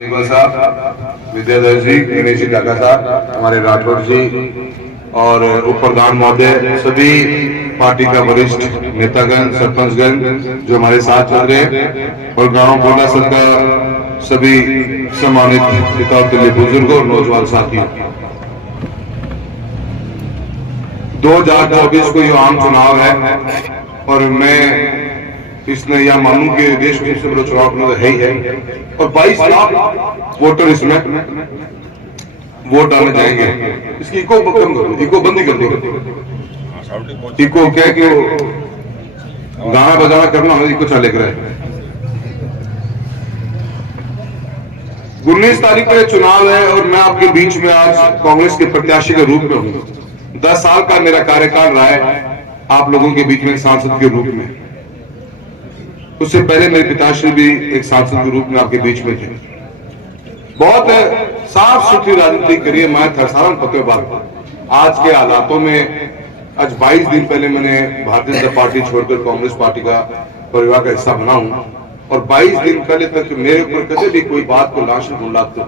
साहब, विद्याधर जी, गणेश जी काका साहब, हमारे राठौर जी और उप प्रधान महोदय, सभी पार्टी का वरिष्ठ नेतागण, सरपंचगण जो हमारे साथ चल रहे हैं और गांव बोला सर का सभी सम्मानित पिता तुल्य बुजुर्गों और नौजवान साथियों, 2024 को ये आम चुनाव है और मैं इसमें यह मानूं कि देश में सबसे बड़ा चुनाव है ही है और 22 लाख वोटर इसमें वोट डालने जाएंगे। इसकी इको कम करो, इको बंदी कर दो। इको क्या है कि गाना बजाना करना हमें इको चाले कर 19 तारीख को चुनाव है और मैं आपके बीच में आज कांग्रेस के प्रत्याशी के रूप में हूं। 10 साल का मेरा कार्यकाल रहा है आप लोगों के बीच में सांसद के रूप में। उससे पहले मेरे पिताश्री भी एक सांसद के रूप में आपके बीच में थे। बहुत साफ सुथरी राजनीति करी है। मैं थरसारन फतेहाबाद आज के हालातों में आज 22 दिन पहले मैंने भारतीय जनता पार्टी छोड़कर कांग्रेस पार्टी का परिवार का हिस्सा बना हूं और 22 दिन पहले तक मेरे ऊपर कभी भी कोई बात को लाश नहीं लाते।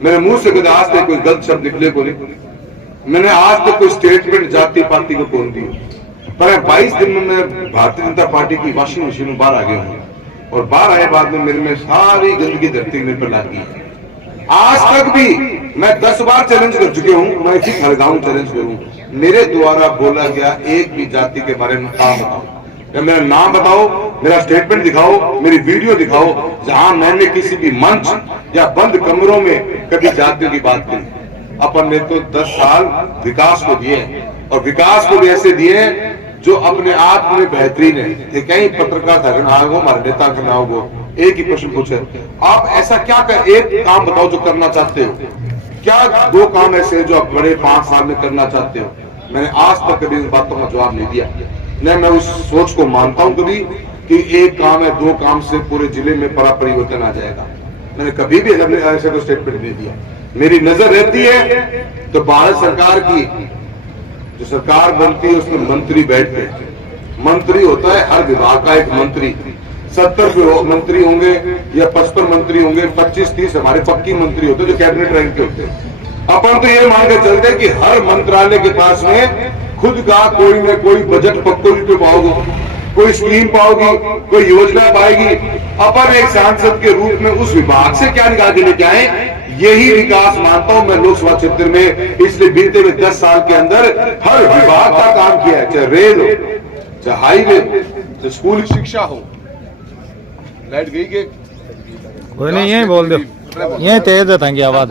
मेरे मुंह से कभी आज तक कोई गलत शब्द निकले को नहीं। मैंने आज तक कोई स्टेटमेंट जाति पार्टी को कौन दी, पर 22 दिन में मैं भारतीय जनता पार्टी की वॉशिंग मशीन में बाहर आ गया हूं और बाहर आए बाद में मेरे में सारी गंदगी धरती मेरे पर लग गई। आज तक भी मैं 10 बार चैलेंज कर चुके हूं, मैं ठीक हरगांव चैलेंज करूं, मेरे द्वारा बोला गया एक भी जाति के बारे में नाम बताओ, या मेरा नाम बताओ, मेरा स्टेटमेंट दिखाओ, मेरी वीडियो दिखाओ जहां मैंने किसी भी मंच या बंद कमरों में कभी जातियों की बात करी। अपन ने तो 10 साल विकास को दिए और विकास को भी ऐसे दिए जो अपने आप में बेहतरीन है। कई पत्रकार था हमारे नेता करना होगा, एक ही प्रश्न पूछे, आप ऐसा क्या कर, एक काम बताओ जो करना चाहते हो, क्या 2 काम ऐसे जो आप बड़े 5 साल में करना चाहते हो। मैंने आज तक कभी इन बातों का जवाब नहीं दिया। नहीं, मैं उस सोच को मानता हूं कभी कि एक काम है 2 काम से पूरे जिले में बड़ा परिवर्तन आ जाएगा। मैंने कभी भी ऐसे कोई स्टेटमेंट नहीं दिया। मेरी नजर रहती है तो भारत सरकार की जो सरकार बनती है उसमें मंत्री बैठते हैं। मंत्री होता है हर विभाग का एक मंत्री। 70 मंत्री होंगे या 55 मंत्री होंगे, 25-30 हमारे पक्की मंत्री होते जो कैबिनेट रैंक के होते हैं। अपन तो ये मान के चलते कि हर मंत्रालय के पास में खुद का कोई न कोई बजट पक्को पे पाओगे, कोई स्कीम पाओगी, कोई योजना पाएगी। अपन एक सांसद के रूप में उस विभाग से क्या निकाल के लेके आए, यही विकास मानता हूं मैं लोकसभा क्षेत्र में। इसलिए बीते हुए 10 साल के अंदर हर विभाग का काम किया है, चाहे रेल हो, चाहे हाईवे, चाहे स्कूल शिक्षा हो। लाइट गई के कोई नहीं, यही बोल दो, यही तेज है आवाज।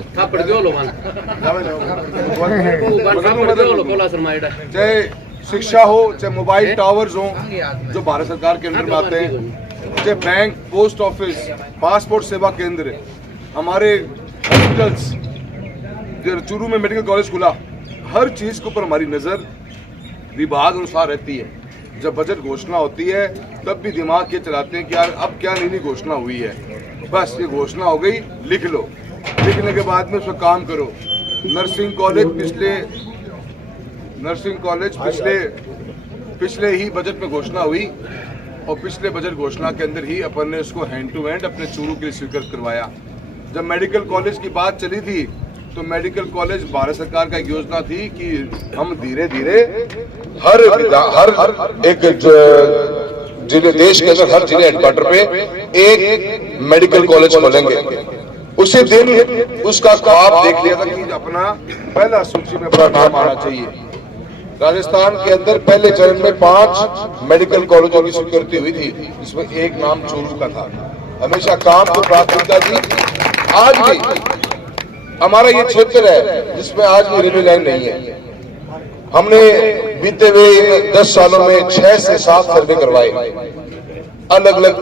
चाहे शिक्षा हो, चाहे मोबाइल टावर्स हो जो भारत सरकार के अंदर में आते हैं, चाहे बैंक, पोस्ट ऑफिस, पासपोर्ट सेवा केंद्र, हमारे हॉस्पिटल्स, चूरू में मेडिकल कॉलेज खुला, हर चीज के ऊपर हमारी नजर विभाग अनुसार रहती है। जब बजट घोषणा होती है तब भी दिमाग ये चलाते हैं कि यार अब क्या नई घोषणा हुई है, बस ये घोषणा हो गई, लिख लो, लिखने के बाद में उस पर काम करो। नर्सिंग कॉलेज पिछले ही बजट में घोषणा हुई और पिछले बजट घोषणा के अंदर ही अपन ने उसको हैंड टू हैंड अपने चूरू के लिए स्वीकृत करवाया। जब मेडिकल कॉलेज की बात चली थी तो मेडिकल कॉलेज भारत सरकार का एक योजना थी कि हम धीरे धीरे हर एक जिले, देश के अंदर हर जिले हेडक्वार्टर पे एक मेडिकल कॉलेज खोलेंगे। उसी दिन उसका ख्वाब देख लिया था कि अपना पहला सूची में अपना नाम आना चाहिए। राजस्थान के अंदर पहले चरण में 5 मेडिकल कॉलेजों की स्वीकृति हुई थी, जिसमें एक नाम चूरू का था। हमेशा काम को प्राथमिकता दी। आज भी हमारा ये क्षेत्र है जिसमें आज भी रेलवे लाइन नहीं है। हमने बीते हुए 10 सालों में 6 से 7 सर्वे करवाए अलग अलग।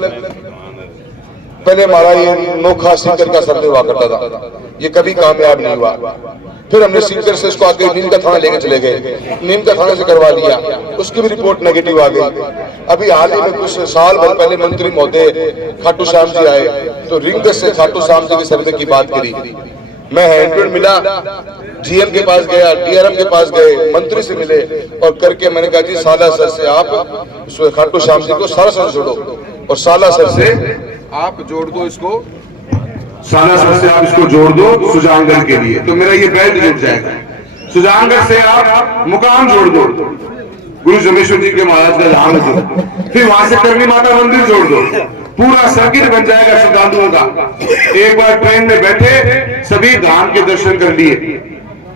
पहले हमारा ये नोखा सीकर का सर्वे हुआ करता था, ये कभी कामयाब नहीं हुआ। फिर हमने सीकर से इसको आगे नीम का थाना लेके चले गए, नीम का थाने से करवा लिया, उसकी भी रिपोर्ट नेगेटिव आ गई। अभी हाल ही में कुछ साल भर पहले मंत्री महोदय खाटू श्याम जी आए तो रिंग से खाटू श्याम जी के सर्वे की बात करी। मैं हैंड मिला, जीएम के पास गया, डीआरएम के पास गए, मंत्री से मिले और करके मैंने कहा जी सालासर से आप खाटू श्याम जी को सालासर जोड़ो और सालासर से आप जोड़ दो इसको सालासर से आप इसको जोड़ दो सुजानगढ़ के लिए, तो मेरा ये बेल्ट जुड़ जाएगा। सुजानगढ़ से आप मुकाम जोड़ दो, गुरु जमेश्वर जी के महाराज का धाम जोड़ दो, फिर वहां से करनी माता मंदिर जोड़ दो, पूरा सर्किट बन जाएगा श्रद्धालुओं का। एक बार ट्रेन में बैठे सभी धाम के दर्शन कर लिए।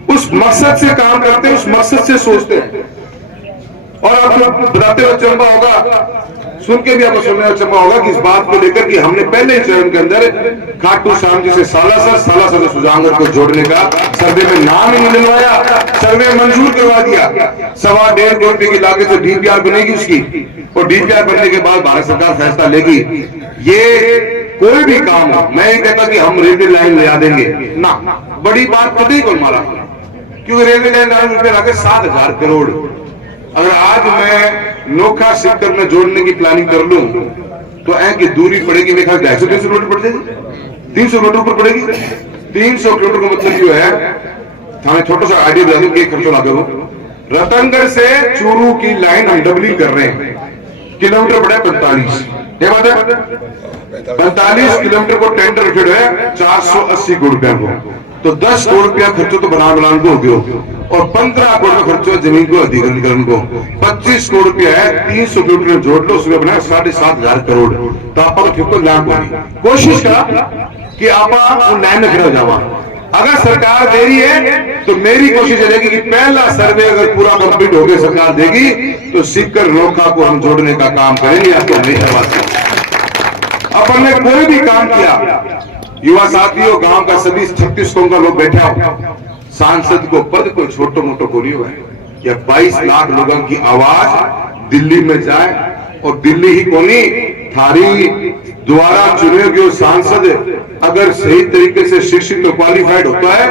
उस मकसद से काम करते हैं, उस मकसद से सोचते हैं। और आपको बताते हुए अचंभा होगा, सुन के भी आपको सुनने में अचंभा होगा कि इस बात को लेकर कि हमने पहले चरण के अंदर खाटू श्याम जी से सालासर से सुजानगढ़ को जोड़ने का सर्वे में नाम ही नहीं मिलवाया, सर्वे मंजूर करवा दिया। 1.25 करोड़ रुपए की लागत से डीपीआर बनेगी उसकी, और डीपीआर बनने के बाद भारत सरकार फैसला लेगी। ये कोई भी काम हो, मैं ये कहता कि हम रेलवे लाइन ले आ देंगे ना, बड़ी बात कभी को मारा, क्योंकि रेलवे लाइन रुपए लाके 7,000 करोड़। अगर आज मैं नोखा सिक्कर में जोड़ने की प्लानिंग कर लूं तो ऐ की दूरी पड़ेगी मेरे ख्याल 250-300 किलोमीटर पड़ जाएगी, 300 किलोमीटर ऊपर पड़ेगी। 300 किलोमीटर का मतलब जो है, हमें छोटा सा आइडिया बता दूं कि खर्चा लगा हो। रतनगढ़ से चूरू की लाइन हम डबली कर रहे हैं, किलोमीटर पड़ा 45, ये बात है 45 किलोमीटर को टेंडर फिर है 480 करोड़ रुपया को, तो 10 करोड़ रुपया खर्चो तो बनान को हो गया, और 15 करोड़ खर्चो जमीन को अधिग्रहण को, 25 करोड़ रुपया है, 300 किलोमीटर जोड़ लो, उसमें बना 7,500 करोड़। तो आप ठीक तो लाभ होगी, कोशिश करा कि आप लाइन में खड़ा जावा। अगर सरकार दे रही है तो मेरी कोशिश रहेगी कि पहला सर्वे अगर पूरा कंप्लीट हो गया सरकार देगी तो सिक्कर नोखा को हम जोड़ने का काम करेंगे। आपको हमेशा अपन ने कोई भी काम किया, युवा साथियों, गांव का सभी 36 कौम का लोग बैठा हो, सांसद को पद कोई छोटो मोटो को नहीं हुआ है, या 22 लाख लोगों की आवाज दिल्ली में जाए, और दिल्ली ही कोनी थारी द्वारा चुने गए सांसद अगर सही तरीके से शिक्षित और क्वालिफाइड होता है,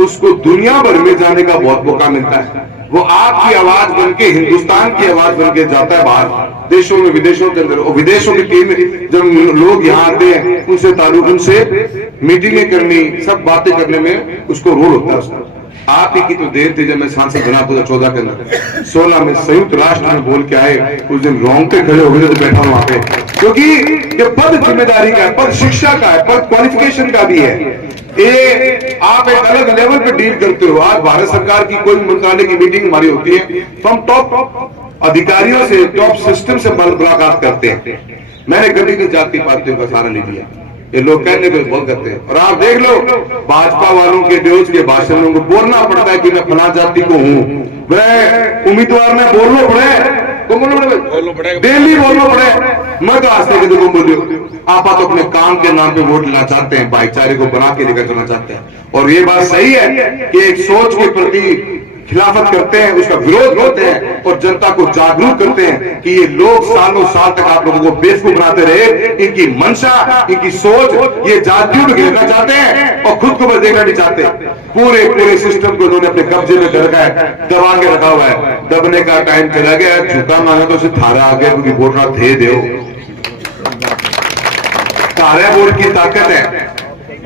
उसको दुनिया भर में जाने का बहुत मौका मिलता है। वो आपकी आवाज बनके, हिंदुस्तान की आवाज बनके जाता है बाहर देशों में, विदेशों के अंदर। और विदेशों की टीम जब लोग यहाँ आते हैं, उनसे ताल्लुक, उनसे मीटिंगें करनी, सब बातें करने में उसको रोल होता है उसका। आप ही की तो देर थी जब मैं सांसद बना 2014 के अंदर, 16 में संयुक्त राष्ट्र में बोल के आए, उस दिन रोंगटे खड़े हो गए तो बैठा हूं वहां पे, क्योंकि ये पद जिम्मेदारी का है, पद शिक्षा का है, पद क्वालिफिकेशन का भी है। ये आप एक अलग लेवल पे डील करते हो। आज भारत सरकार की कोई मंत्रालय की मीटिंग हमारी होती है तो हम टॉप अधिकारियों से, टॉप सिस्टम से मुलाकात करते हैं। मैंने कभी भी जाति पातियों का सहारा नहीं लिया, ये लोग कहने को बहुत करते हैं। और आप देख लो भाजपा वालों के ड्योज के भाषणों को बोलना पड़ता है कि मैं फला जाति को हूं, मैं उम्मीदवार में बोलना पड़े तो डेली बोलना पड़े। मैं तो आज तक देखो बोलियो, आप तो अपने काम के नाम पे वोट लेना चाहते हैं, भाईचारे को बना के लेकर चलना चाहते हैं। और ये बात सही है कि एक सोच के प्रति खिलाफत करते हैं, उसका विरोध करते हैं और जनता को जागरूक करते हैं कि ये लोग सालों साल तक आप लोगों को बेवकूफ बनाते रहे। इनकी मंशा, इनकी सोच, ये जातियों में घेरना चाहते हैं और खुद को बस देखना नहीं चाहते। पूरे सिस्टम को उन्होंने अपने कब्जे में कर रखा है, दबा के रखा हुआ है। दबने का टाइम चला गया, झुका मांगा तो उसे थारा आ गया, क्योंकि बोल रहा थे दो थारे बोर्ड की ताकत है।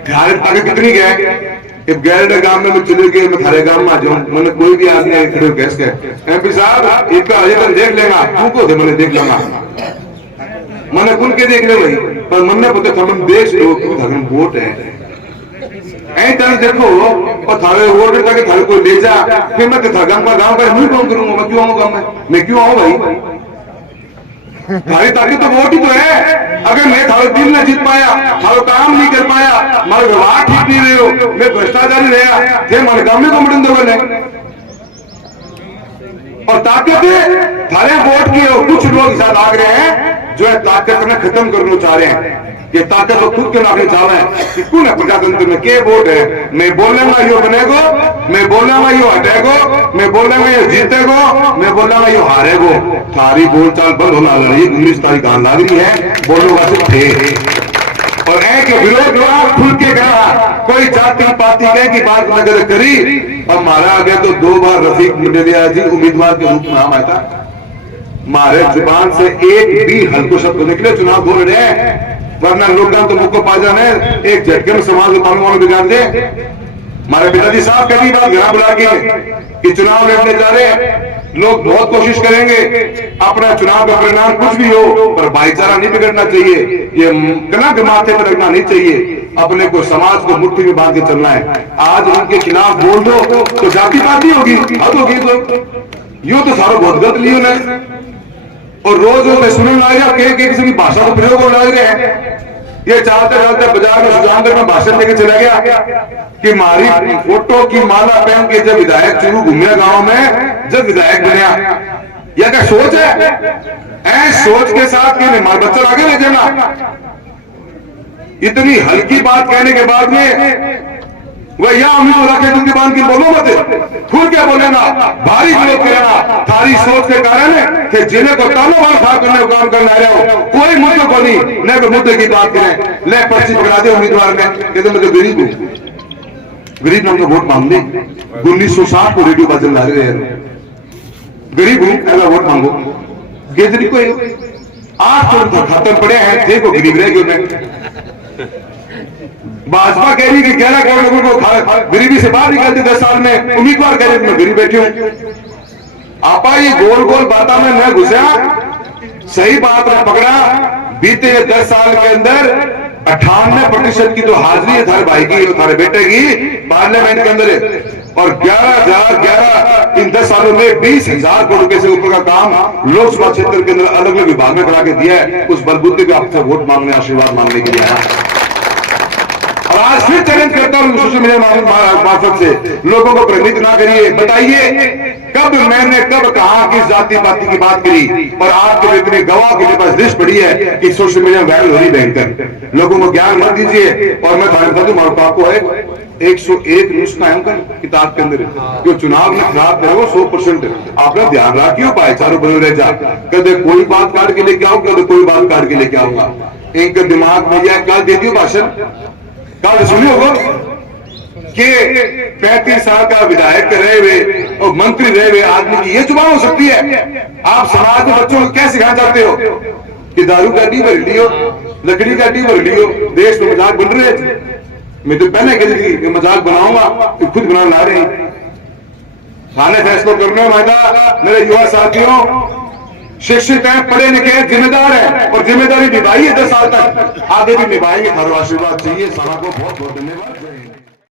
ताकत कितनी है? गैर गांव में चले गए, मैं थारे गांव में आ जाऊं, मैंने कोई भी आदमी खड़े गैस के एमपी साहब इनका अजय तक देख लेगा, तू को मैंने देख लूंगा, मैंने कुल के देख ले भाई, पर मन ने पता था देश लो क्यों वोट है ऐसे देखो, और थारे वोट ताकि थारे को ले जा, फिर मैं गांव का नहीं काम करूंगा, मैं क्यों आऊँ गाँव में, मैं क्यों आऊँ भाई? थारी ताकत तो वोट ही तो है। अगर मैं थारे दिल न जीत पाया, थारो काम नहीं कर पाया, हमारा व्यवहार ठीक नहीं रहे हो, मैं भ्रष्टाचारी रहा थे, हमारे गांव में कॉम्पिटेंट दबल है। और ताकत थारे वोट की हो, कुछ लोग साथ आ रहे हैं जो है ताकत में खत्म करना चाह रहे हैं। ये ताकत तो खुद के नाम चाह रहे हैं कि कौन है प्रजातंत्र में के वोट है, मैं बोलूंगा यो बनेगो, मैं बोलूंगा यो हटेगो, मैं बोलूंगा यो जीतेगो, मैं बोलूंगा यो हारेगो। सारी बोलचाल बंद होना लग रही है, 19 तारीख आने लग रही है, बोलोगा सिर्फ थे और एक विरोध खुल के कहा, कोई जाति पाति की बात नगर करी। अब मारा आ गया तो 2 बार रफीक मंडेलिया जी उम्मीदवार के रूप में नाम आया था, मारे जुबान से एक भी हल्को शब्द निकले, चुनाव बोल रहे हैं, वरना लोग तो मुझको पा जाने एक झटके में समाज को तालू वालों बिगाड़ दे। हमारे पिताजी साहब कभी बात घर बुला के कि चुनाव लड़ने जा रहे हैं, लोग बहुत कोशिश करेंगे, अपना चुनाव का परिणाम कुछ भी हो पर भाईचारा नहीं बिगड़ना चाहिए, ये कलंक माथे पर रखना नहीं चाहिए। अपने को समाज को मुट्ठी में बांध के चलना है। आज उनके खिलाफ बोल दो तो जाति पाति होगी, हद होगी। तो यूं तो सारा बहुत गलत लियो ने, और रोज रोज सुनने लग गया किसी की भाषा का प्रयोग होने लग रहे हैं। ये चलते चलते बाजार में सुजानगढ़ में भाषण देके चला गया कि हमारी फोटो की माला पहन के जब विधायक चुरू घूमने गांव में, जब विधायक बनया, यह क्या सोच है? ऐस सोच के साथ कि हमारे बच्चा आगे ले जाना। इतनी हल्की बात कहने के बाद में वह यह उम्मीद रखे तुम बांध के बोलो मत, खुल क्या बोले ना, भारी विरोध करना। थारी सोच के कारण कि जिले को तालो बार खा करने को काम करना रहे हो, कोई मुद्दे को नहीं, न कोई मुद्दे की बात करें। ले पर्ची पकड़ा दे उम्मीदवार में, कहते मैं तो गरीब हूं, गरीब नाम का वोट मांग दे। 1960 को रेडियो बाजन ला रहे हैं, गरीब हूं ऐसा वोट मांगो। केजरी को 8 करोड़ खत्म पड़े हैं, थे को गरीब रह गए। भाजपा कह रही कि 11 करोड़ लोगों को गरीबी से बाहर निकालते 10 साल में, उम्मीदवार कह रहे मैं गरीब बैठे हूं। आपा ये गोल गोल बातों में न घुसा, सही बात ने पकड़ा। बीते 10 साल के अंदर 98% की तो हाजिरी है थारे भाई की और थारे बेटे की पार्लियामेंट के अंदर, और 11,011 इन 10 सालों में 20,000 करोड़ रुपए से ऊपर का काम लोकसभा क्षेत्र के अंदर अलग अलग विभाग में करा के दिया है। उस बलबूते पे आपसे वोट मांगने, आशीर्वाद मांगने के लिए आया। और आज फिर चैलेंज करता हूं सोशल मीडिया मार्फत से, लोगों को भ्रमित ना करिए। बताइए कब मैंने कब कहा किस जाति पाति की बात करी, और आपके इतने गवाह के पास लिस्ट पड़ी है कि सोशल मीडिया में वायरल हो रही भयंकर। लोगों को ज्ञान मत दीजिए। और मैं बता दूं आपको है 101 नुस्खा है उनका किताब के अंदर, जो चुनाव में खराब है वो 100%। आपने ध्यान रखियो, भाईचारों बने रह जा, कदे कोई बात काट के लेके आओ, कदे कोई बात काट के लेके आऊंगा। इनके दिमाग में यह कल दे दियो भाषण, कल सुनिए होगा कि 35 साल का विधायक रहे हुए और मंत्री रहे हुए आदमी की यह जुबान हो सकती है। आप समाज में बच्चों को क्या सिखाना चाहते हो कि दारू का अड्डी भर लियो, लकड़ी का अड्डी भर लियो, देश में मजाक बन रहे थे। मैं तो पहले कह रही थी मजाक बनाऊंगा, तो खुद बना ला रहे थाने फैसलों करने वाला। मेरे युवा साथियों, शिक्षित हैं, पढ़े लिखे, जिम्मेदार है, और जिम्मेदारी निभाई है 10 साल तक, आगे भी निभाएंगे। हर आशीर्वाद चाहिए। सभा को बहुत बहुत धन्यवाद।